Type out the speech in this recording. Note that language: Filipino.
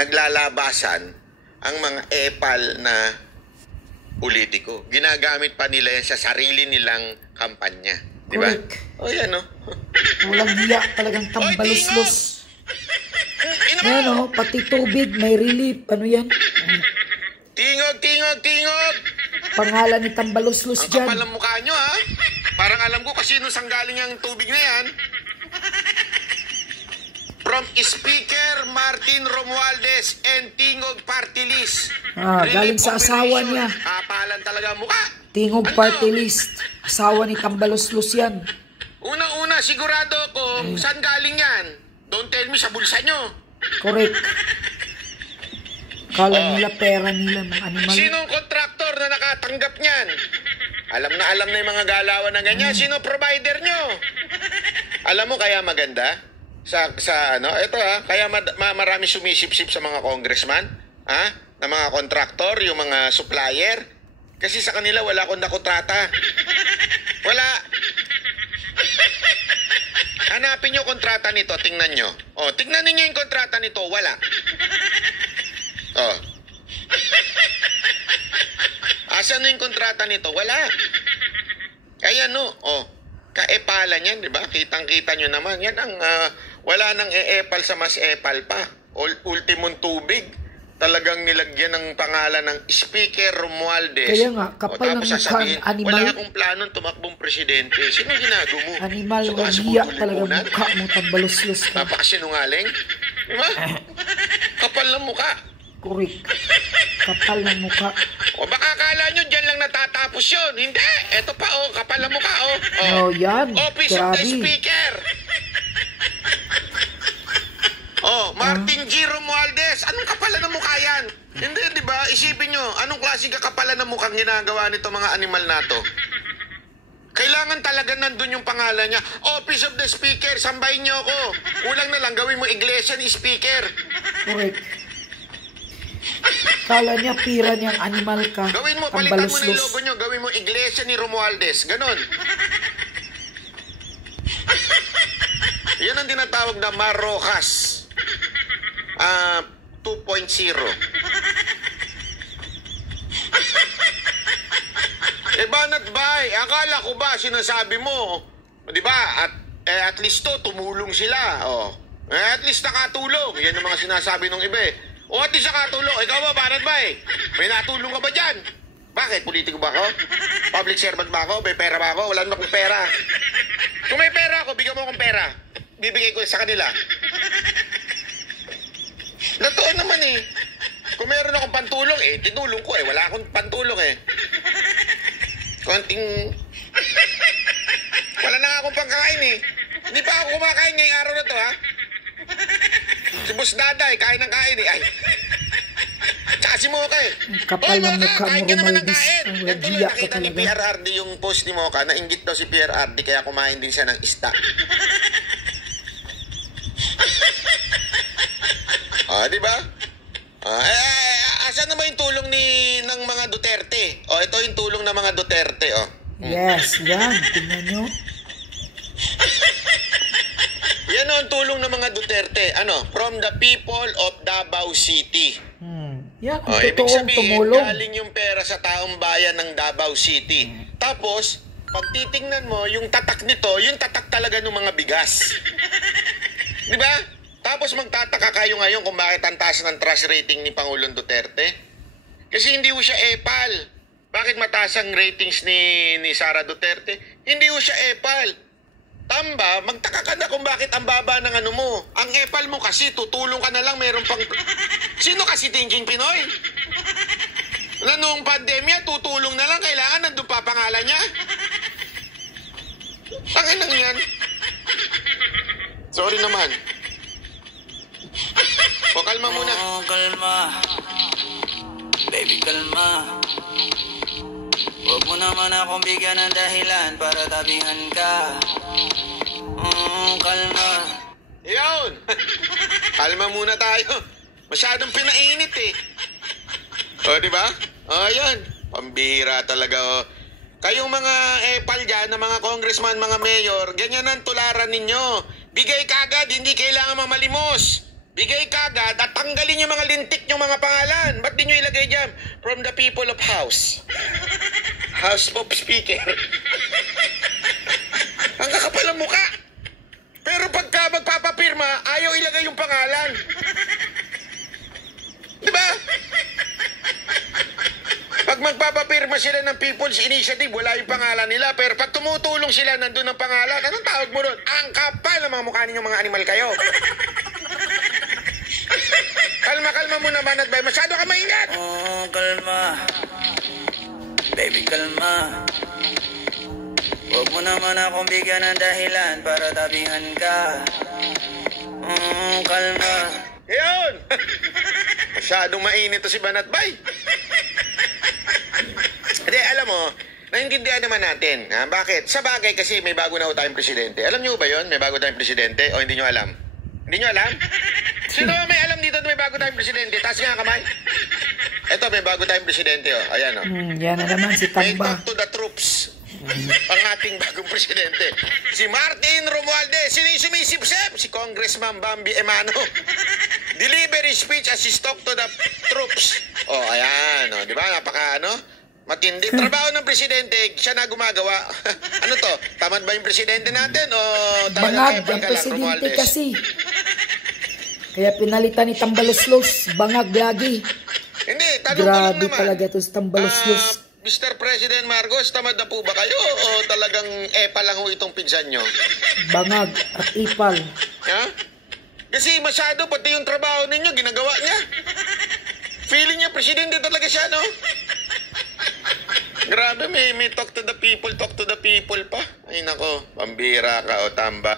naglalabasan ang mga epal na politiko. Ginagamit pa nila yan sa sarili nilang kampanya. Di ba? O yan, no? Walang hiya, talagang tambaluslos. Ayan, pati tubig, may relief. Ano yan? Tingog, tingog, tingog! Pangalan ni tambaluslos dyan. Ang kapal ng mukha nyo, ha? Parang alam ko kasi nung sanggaling ang tubig na yan. From Speaker Martin Romualdez and Tingog Party List. Galing sa asawa niya. Kapalan talaga ang mukha. Tingog Party List. Asawa ni tambaluslos yan. Unang-una, sigurado ko saan galing yan. Don't tell me sa bulsa nyo. Correct. Kala nila pera nila ng animal. Sinong kontraktor na nakatanggap niyan? Alam na yung mga galawan ng ganyan. Sino provider nyo? Alam mo kaya maganda? Ito kaya marami sumisip-sip sa mga congressman, na mga kontraktor, yung mga supplier. Kasi sa kanila wala akong nakontrata. Wala. Hanapin nyo kontrata nito, tingnan nyo. Tingnan ninyo yung kontrata nito, wala. Asan na yung kontrata nito? Wala. Kaya kaepalan yan, di ba? Kitang-kita nyo naman. Yan ang wala nang e-epal sa mas epal pa. Ultimong tubig. Talagang nilagyan ng pangalan ng Speaker Romualdez. Kaya nga, kapal ng mukhang animal. Wala akong planong tumakbong presidente. Sino ginago mo? Animal, hiya talaga mukha mo, tambaluslos ka. Napakasinungaling. Diba? Kapal ng mukha. Correct. Kapal ng mukha. Baka akala nyo dyan lang natatapos yun. Hindi. Ito pa, kapal ng mukha, yan. Office of the Speaker. Martin G. Romualdez. Anong kapalan ng mukha yan? Hindi, di ba? Isipin nyo, anong klaseng kapalan ng mukhang ginagawa nito mga animal na to? Kailangan talaga nandun yung pangalan niya. Office of the Speaker, sambahin nyo ako. Kulang na lang, gawin mo iglesia ni Speaker. Correct. Kala niya, pira niyang animal ka. Gawin mo, palitan mo na yung logo nyo. Gawin mo iglesia ni Romualdez. Ganon. Yan ang tinatawag na Marrojas 2.0. Banat bay, akala ko ba sinasabi mo, di ba? At least tumulong sila. At least nakatulong. Yan ang mga sinasabi ng iba. At least nakatulong. Ikaw ba, Banat bay? May natulong ka ba dyan? Bakit? Politiko ba ako? Public servant ba ako? May pera ba ako? Wala naman akong pera. Kung may pera ako, bigyan mo akong pera. Bibigay ko sa kanila. Natuon naman Kung meron akong pantulong, tinulong ko Wala akong pantulong Konting... Wala na akong pangkain Hindi pa ako kumakain ngayong araw na to, ha? Si Boss Daday, kain ng kain Ay. Tsaka si Mocha Kapal ng mukha mo, Romaldis. Yan tuloy nakita ni PRRD yung post ni Mocha. Nainggit daw si PRRD kaya kumain din siya ng isda. Di ba? Asan na ba yung tulong ng mga Duterte? Ito yung tulong ng mga Duterte, Yes, yan. Tingnan nyo. Yan ang tulong ng mga Duterte. From the people of Davao City. Yan, ibig totoong sabihin, tumulong. galing yung pera sa taong bayan ng Davao City. Tapos, pag titingnan mo, yung tatak nito, yung tatak talaga ng mga bigas. Di ba? Tapos magtataka kayo ngayon kung bakit ang taas ng trust rating ni Pangulong Duterte. Kasi hindi ko siya epal. Bakit mataas ang ratings ni Sara Duterte? Hindi ko siya epal. Tamba, magtaka ka na kung bakit ang baba ng mo. Ang epal mo kasi, tutulong ka na lang, meron pang... Sino kasi thinking Pinoy? Na noong pandemya, tutulong na lang, kailangan nandun pa pangalan niya. Tangin lang yan. Sorry naman. Kalma muna. Kalma. Baby, kalma. Huwag mo naman akong bigyan ng dahilan para tabihan ka. Kalma. Yun. Kalma muna tayo. Masyadong pinainit di ba? Yan. Pambihira talaga Kayong mga epal dyan, na mga congressman, mga mayor, ganyan ang tularan ninyo. Bigay kagad, hindi kailangan mamalimos. Bigay kagad at tanggalin yung mga lintik yung mga pangalan. Ba't di nyo ilagay dyan? From the people of House. House of Speaker. Ang kakapal ang muka. Pero pagka magpapapirma, ayaw ilagay yung pangalan. Diba? Pag magpapapirma sila ng People's Initiative, wala yung pangalan nila. Pero pag tumutulong sila, nandun ang pangalan. Anong tawag mo doon? Ang kapal ng mga mukha ninyong mga animal kayo. Kalma mo naman at bay. Masyado ka maingat. Oh, kalma. Baby, kalma. Huwag mo naman akong bigyan ng dahilan para tabihan ka. Kalma. Yun. Masyadong mainit to si Banat Bay. Hindi, alam mo, naintindihan naman natin. Ha? Bakit? Sa bagay kasi may bago na ho tayong presidente. Alam nyo ba yun? May bago tayong presidente? O hindi nyo alam? Hindi nyo alam? Sino may alam dito na may bago tayong presidente? Taas nga kamay. Ito, may bago tayong presidente. Oh. Ayan, oh. Yan na naman si May Tamba. talk to the troops. Ang ating bagong presidente. Si Martin Romualdez. Sino yung sumisip-sip? Si Congressman Bambi Emano. Delivery speech as he talk to the troops. Oh, ayan. Oh. Di ba? Napaka, matindi. Trabaho ng presidente, siya na gumagawa. Ano to? Tamad ba yung presidente natin? O Bangag, ang presidente kasi. Kaya pinalitan ni Tambaloslos. Bangag lagi. Hindi, tanong ko lang Grabe naman. talaga ito si Tambaloslos. Mr. President Marcos, tamad na po ba kayo? O talagang epa lang ho itong pinsan nyo? Bangag at ipal. Ha? Kasi masyado, pati yung trabaho ninyo, ginagawa niya. Feeling niya, presidente talaga siya, no? Grabe, may talk to the people pa. Ay nako, pambira ka o tamba.